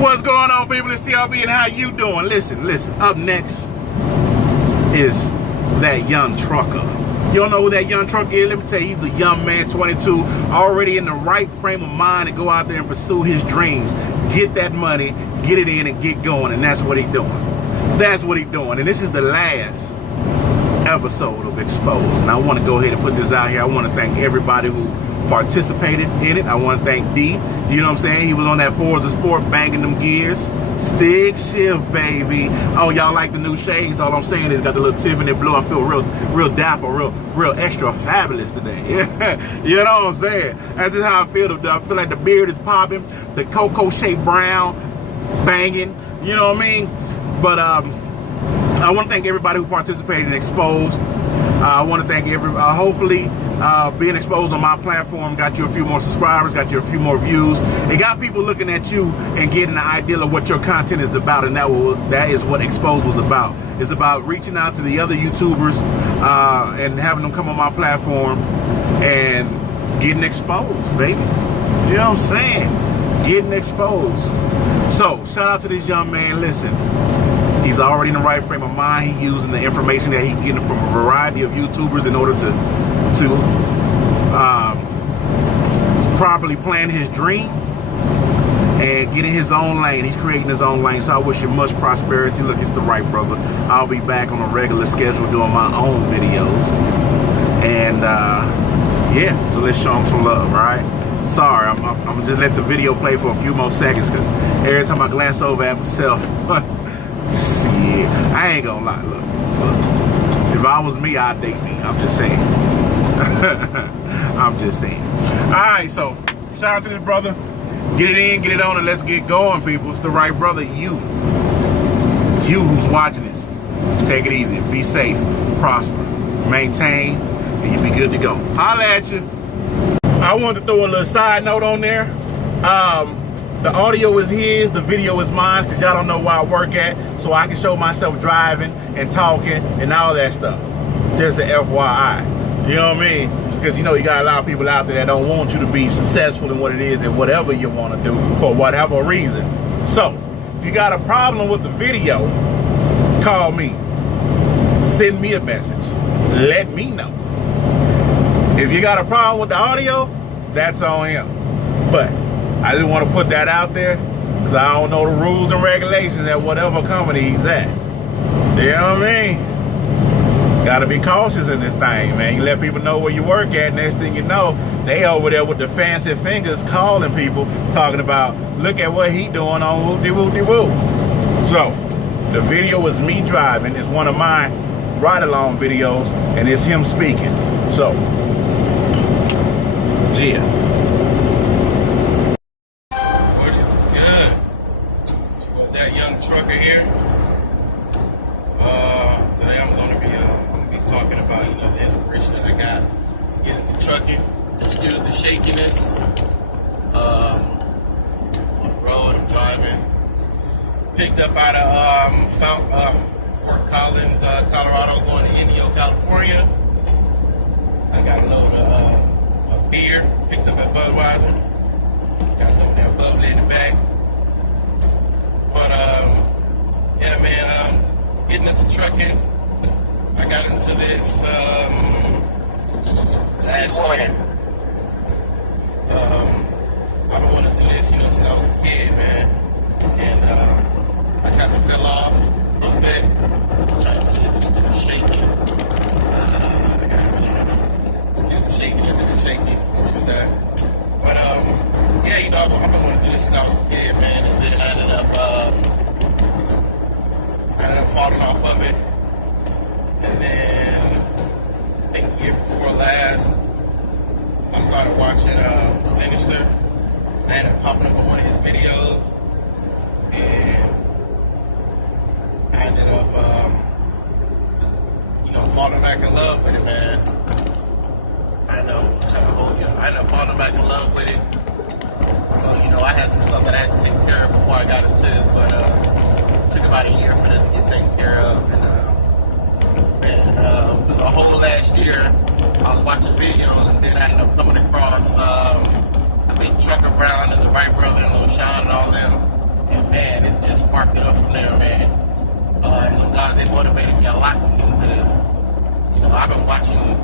What's going on, people? It's TLB, and how you doing? Listen. Up next is That Young Trucker. You don't know who That Young Trucker is? Let me tell you, he's a young man, 22, already in the right frame of mind to go out there and pursue his dreams. Get that money, get it in, and get going. And that's what he's doing. That's what he's doing. And this is the last episode of Exposed. And I want to go ahead and put this out here. I want to thank everybody who participated in it. I want to thank D. You know what I'm saying? He was on that Forza Sport banging them gears. Stick shift, baby. Oh, y'all like the new shades? All I'm saying is got the little Tiffany blue. I feel real dapper, real extra fabulous today. Yeah, you know what I'm saying? That's just how I feel. I feel like the beard is popping, the cocoa shaped brown banging. You know what I mean? But I want to thank everybody who participated in Exposed. I want to thank hopefully being exposed on my platform got you a few more subscribers, got you a few more views. It got people looking at you and getting an idea of what your content is about, and that is what Exposed was about. It's about reaching out to the other YouTubers and having them come on my platform and getting exposed, baby. You know what I'm saying? Getting exposed. So, shout out to this young man. Listen. He's already in the right frame of mind. He's using the information that he's getting from a variety of YouTubers in order to properly plan his dream and get in his own lane. He's creating his own lane. So I wish him much prosperity. Look, it's the right brother. I'll be back on a regular schedule doing my own videos. And yeah, so let's show him some love, all right? Sorry, I'm gonna just let the video play for a few more seconds because every time I glance over at myself, shit, I ain't gonna lie. Look. If I was me, I'd date me. I'm just saying. I'm just saying. All right, so shout out to this brother. Get it in, get it on, and let's get going, people. It's the right brother. You who's watching this, take it easy, be safe, prosper, maintain, and you'll be good to go. Holla at you. I wanted to throw a little side note on there. The audio is his, the video is mine, because y'all don't know where I work at, so I can show myself driving and talking and all that stuff. Just an FYI. You know what I mean? Because you know you got a lot of people out there that don't want you to be successful in what it is and whatever you want to do for whatever reason. So, if you got a problem with the video, call me. Send me a message. Let me know. If you got a problem with the audio, that's on him. But I just want to put that out there because I don't know the rules and regulations at whatever company he's at. You know what I mean? Got to be cautious in this thing, man. You let people know where you work at, next thing you know, they over there with the fancy fingers calling people, talking about, look at what he doing on whoop-de-whoop-de-whoop. So, the video is me driving. It's one of my ride-along videos, and it's him speaking. So, yeah. Trucker here. Today I'm gonna be talking about the inspiration that I got to get into trucking. Excuse the shakiness. On the road, I'm driving. Picked up out of Fort Collins, Colorado, going to Indio, California. I got a load of beer. Picked up at Budweiser. Got some of that bubbly in the back. But yeah, man, getting into trucking. I got into this last year. I've been wanting to do this, since I was a kid, man. And I kind of fell off a little bit. I'm trying to see if it's still shaking. Excuse the shaking, excuse that. But yeah, I've been wanting to do this since I was a kid, man. And then I ended up falling off of it. And then I think the year before last, I started watching Sinister. I ended up popping up on one of his videos. And I ended up, falling back in love with it, man. I ended up falling back in love with it. So, I had some stuff that I had to take care of before I got into this, but it took about a year for that to get taken care of. And through the whole last year, I was watching videos, and then I ended up coming across, I think Trucker Brown and TheRightBrotha and Lil Sean and all them. And man, it just sparked it up from there, man. And them guys, they motivated me a lot to get into this. You know, I've been watching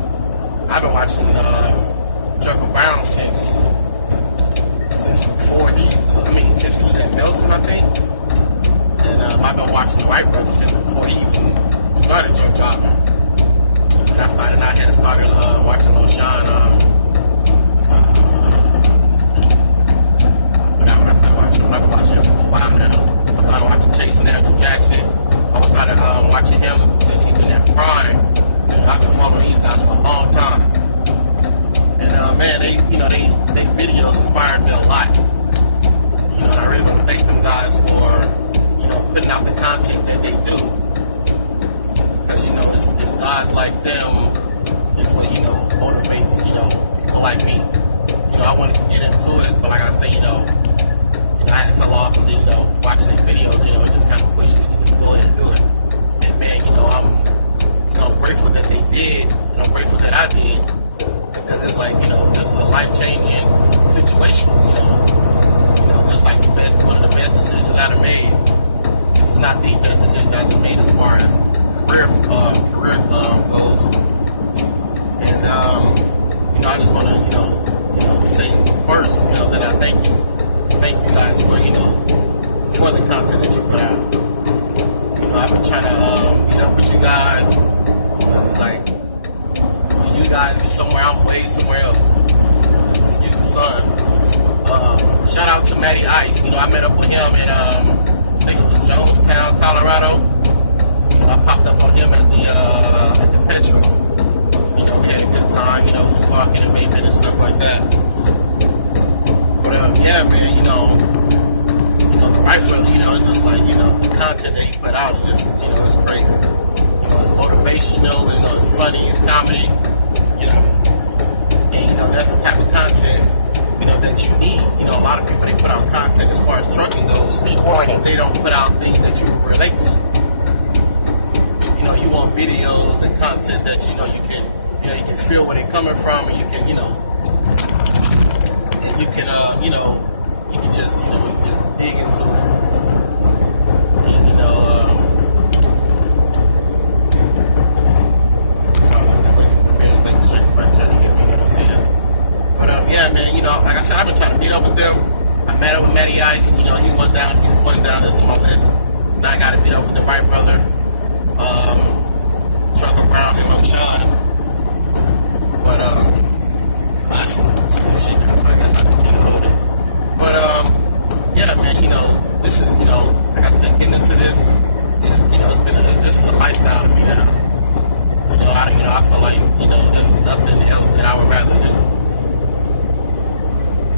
Trucker Brown since before since he was in Milton, I think. And I've been watching the TheRightBrotha since before he even started truck driving. And I had started watching Lil Sean. I've been watching him for a while now. I started watching Chasing Andrew Jackson. I started watching him since he been at Prime. So I've been following these guys for a long time. And man, they videos inspired me a lot. You know, and I really want to thank them guys for, you know, putting out the content that they do. Because, you know, it's guys like them is what, you know, motivates, you know, people like me. You know, I wanted to get into it, but like I say, you know, I fell off and then, you know, watching their videos, you know, it just kind of pushed me to just go ahead and do it. And man, you know, I'm grateful that they did, and I'm grateful that I did, because it's like, you know, this is a life-changing situation, you know, it's like one of the best decisions I've made, if it's not the best decision I've made as far as career goes. And, you know, I just want to, you know, say first, you know, that I thank you guys for, you know, for the content that you put out. You know, I've been trying to meet up with you guys, because it's like, when you guys be somewhere, I'm way somewhere else. Excuse the sun. Shout out to Matty Ice. You know, I met up with him in, I think it was Jonestown, Colorado. You know, I popped up on him at the Petro. You know, we had a good time. You know, we was talking and vaping and stuff like that. But yeah, man, you know, the TheRightBrotha, you know, it's just like, you know, the content that he put out is just, you know, it's crazy. You know, it's motivational, you know, it's funny, it's comedy, you know, and, you know, that's the type of content, you know, that you need. You know, a lot of people, they put out content as far as trucking goes. They don't put out things that you relate to. You know, you want videos and content that, you know, you can feel where they're coming from, and you can, you know, you can just dig into it. And, you know, but, yeah, man, you know, like I said, I've been trying to meet up with them. I met up with Matty Ice, you know, he's one down, this is my list. Now I got to meet up with the TheRightBrotha, Trucker Brown, and Lil Sean. But, still shaking, so I guess I'll continue to hold it. But, yeah, man, you know, this is, you know, like I said, getting into this, is, you know, this is a lifestyle to me now. You know, I feel like, you know, there's nothing else that I would rather do.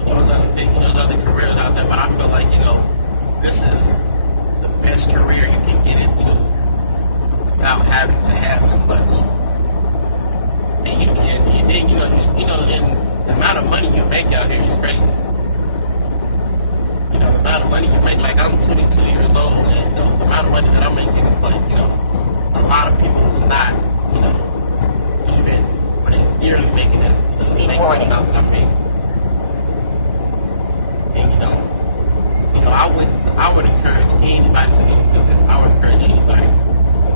You know, there's other careers out there, but I feel like, you know, this is the best career you can get into without having to have too much. And then, you know, and the amount of money you make out here is crazy. You know, the amount of money you make, like, I'm 22 years old, and, you know, the amount of money that I'm making is like, you know, a lot of people is not, you know, even nearly making it, making the amount that I'm making. And, you know, I would encourage anybody to get into this. I would encourage anybody,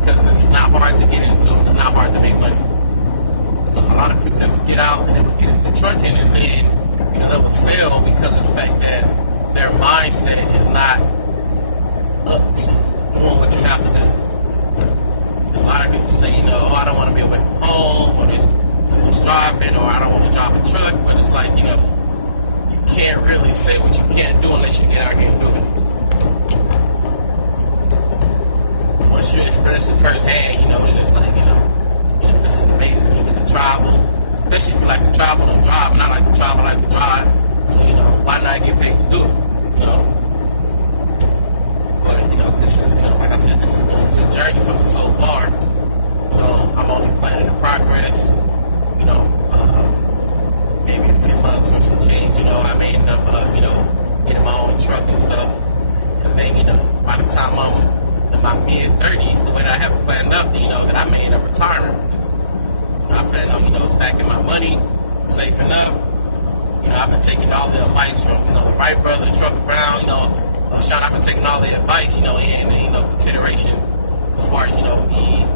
because it's not hard to get into, it's not hard to make money. A lot of people that would get out and they would get into trucking, and then, you know, they would fail because of the fact that their mindset is not up to doing what you have to do. There's a lot of people say, you know, oh, I don't want to be away from home, or there's too much driving, or I don't want to drive a truck, but it's like, you know, you can't really say what you can't do unless you get out here and do it. Once you experience it firsthand, you know, it's just like, you know, this is amazing. You get to travel, especially if you like to travel and drive. And I like to travel, I like to drive. So, you know, why not get paid to do it? You know? But, you know, this is, you know, like I said, this has been a good journey for me so far. You know, I'm only planning the progress. You know, maybe a few months or some change, you know, I may end up, you know, getting my own truck and stuff. And then, you know, by the time I'm in my mid-30s, the way that I have it planned up, you know, that I may end up retiring from this. You know, I plan on, you know, stacking my money, saving up. You know, I've been taking all the advice from, you know, the TheRightBrotha, Trucker Brown, you know, Sean, I've been taking all the advice, in consideration as far as, me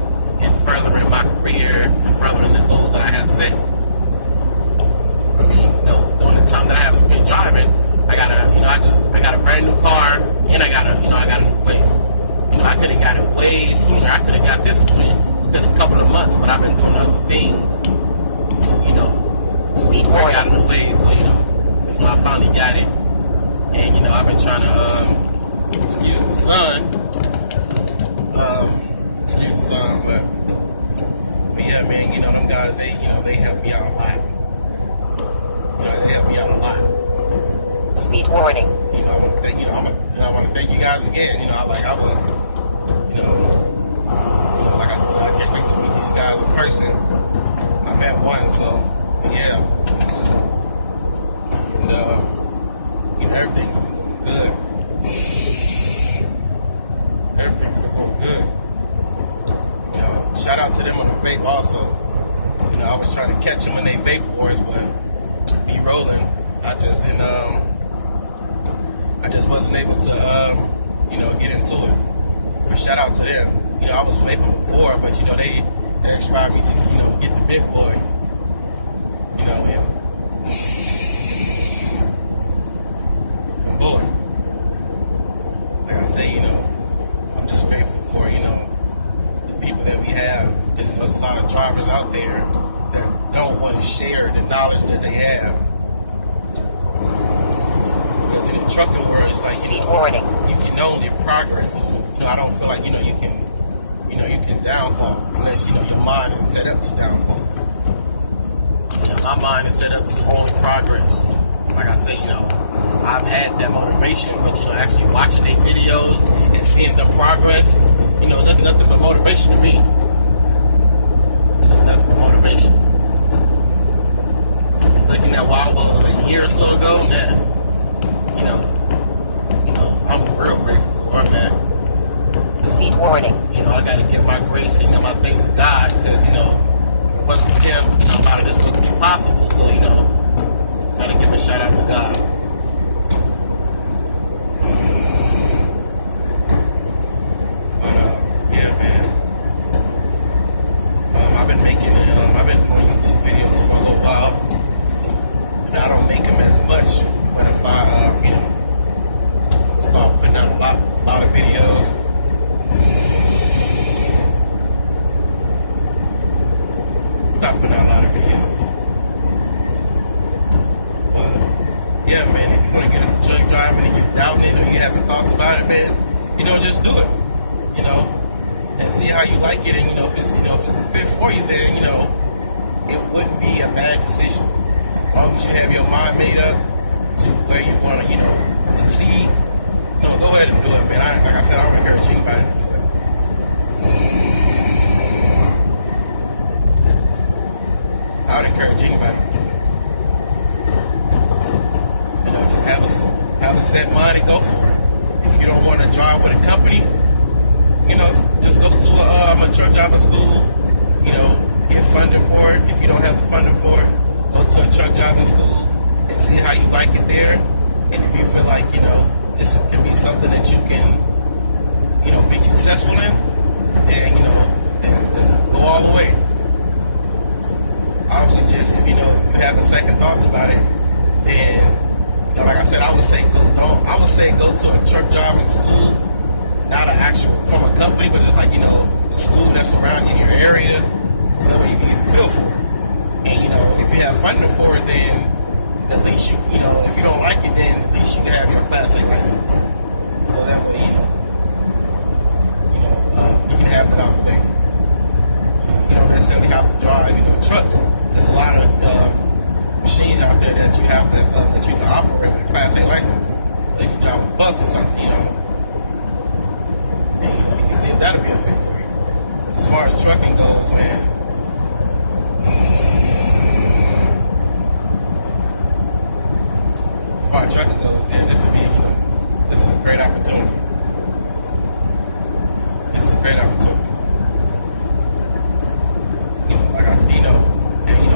and furthering my career and furthering the goals that I have set. I mean, during the time that I have spent driving, I got a brand new car, and I got a new place. I could have got it way sooner. I could have got this within a couple of months, but I've been doing other things to, work out in the way. So, I finally got it. And, I've been trying to, excuse the sun, but yeah, man, them guys, they help me out a lot. They help me out a lot. Speed warning. I want to thank, I want to thank you guys again. Like I would, like I said, I can't wait to meet these guys in person. I met one, so yeah. And everything's been going good. Everything's been going good. Shout out to them on the vape also. I was trying to catch them when they vape wars, but be rolling. I just wasn't able to, get into it. But shout out to them. I was vaping before, but they inspired me to, get the big boy. And boy, like I say, I'm just grateful for, the people that we have. There's a lot of drivers out there that don't want to share the knowledge that they have. Because in the trucking world, it's like, you can only progress. I don't feel like, you can downfall unless, your mind is set up to downfall. My mind is set up to only progress. Like I say, I've had that motivation, but, actually watching their videos and seeing them progress, that's nothing but motivation to me. That's nothing but motivation. I mean, looking at where I was a year or so ago, man, I'm real grateful for it, man. Speed warning. I got to give my grace and my thanks to God because, if it wasn't for Him, a lot of this wouldn't be possible. So, got to give a shout out to God. Yeah, man. I've been doing YouTube videos for a little while, and I don't make them as much. But if I, start putting out a lot of videos. Stop putting out a lot of videos. But yeah, man, if you want to get into truck driving and you're doubting it or you having thoughts about it, man, just do it. And see how you like it, and if it's a fit for you, then it wouldn't be a bad decision. As long as you have your mind made up to where you want to, succeed, go ahead and do it, man. Like I said, I don't encourage anybody to do it. I would encourage anybody to do it. Just have a set mind and go for it. If you don't want to drive with a company, just go to a truck driving school, get funded for it. If you don't have the funding for it, go to a truck driving school and see how you like it there. And if you feel like, this can be something that you can, be successful in, then, then just go all the way. I would suggest, if you have the second thoughts about it, then, like I said, I would say go to a truck driving school, not an actual from a company, but just like, a school that's around in your area, so that way you can get a feel for it. And, if you have funding for it, then at least you if you don't like it, then at least you can have your Class A license. So that way, you can have that out the way. You don't necessarily have to drive, trucks. There's a lot of machines out there that you have to that you can operate with a Class A license. So you can drive a bus or something, and you can see if that'll be a fit for you. As far as trucking goes, man. As far as trucking goes, yeah, this is a great opportunity. This is a great opportunity. Like I said, and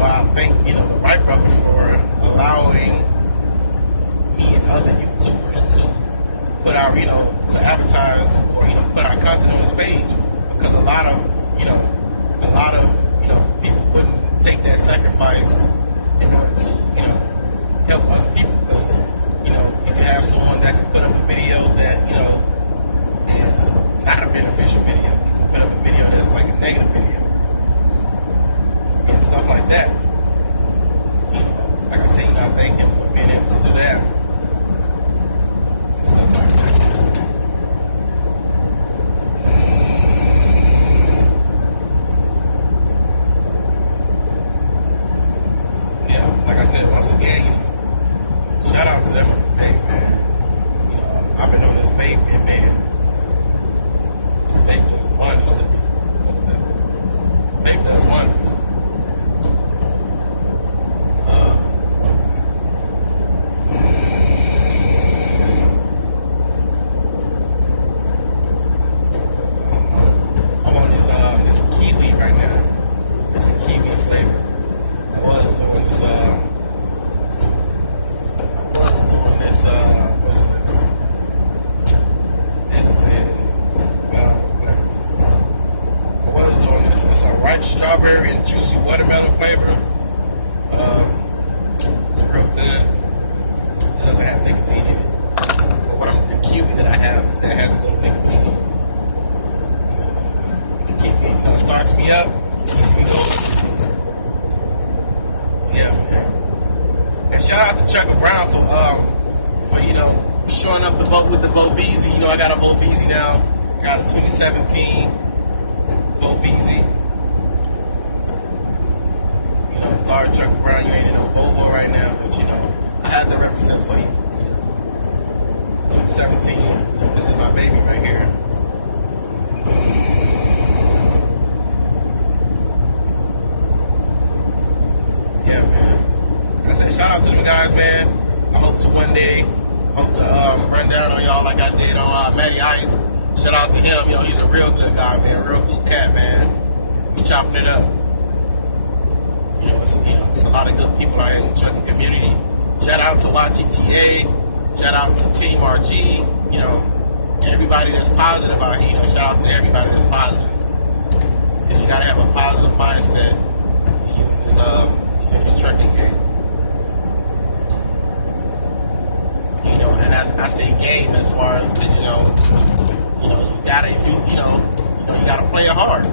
I thank, TheRightBrotha for allowing me and other YouTubers to put our, to advertise or, put our content on this page, because a lot of people wouldn't take that sacrifice in order to, help other people, because, you can have someone that can put up a video that, is not a beneficial video. You can put up a video that's like a negative video and stuff like that. Like I say, I thank him for being able to do that and stuff like that. Yeah, like I said, once again, shout out to them on the page, man. I've been on this page, man. This page does wonders to me. Page does wonders. I'm on this kiwi right now. It's a kiwi flavor. I was doing this. What is this? This is, what is doing this? It's a ripe strawberry and juicy watermelon flavor. It's real good. It doesn't have nicotine in it. But the kiwi that I have, that has a little nicotine in it. It starts me up, keeps me going. Yeah, man. And shout out to Chucker Brown for showing up the boat with the Volvizi. I got a Volvizi now. I got a 2017 Volvizi. Sorry, Chucker Brown, you ain't in no Volvo right now, but I had to represent for you. 2017. This is my baby right here. Yeah, man. Like I said, shout out to them guys, man. I hope to one day, run down on y'all like I did on Matty Ice. Shout out to him. He's a real good guy, man. Real cool cat, man. He's chopping it up. It's a lot of good people out in the trucking community. Shout out to YTTA. Shout out to Team RG. Everybody that's positive out here. Shout out to everybody that's positive. Because you gotta have a positive mindset in this trucking game. And I say game as far as, because you gotta, you gotta play it hard.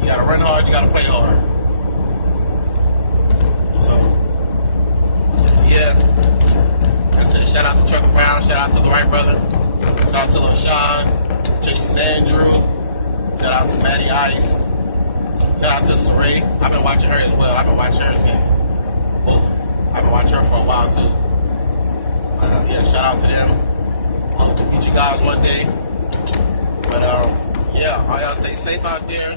You gotta run hard. You gotta play hard. So, yeah. I said shout out to Trucker Brown. Shout out to TheRightBrotha. Shout out to Lil Sean, Jason Andrew. Shout out to Matty Ice. Shout out to Saray. I've been watching her as well. I've been watching her since. I've been watching her for a while too. Yeah, shout out to them. Hope to meet you guys one day. But yeah, all y'all stay safe out there.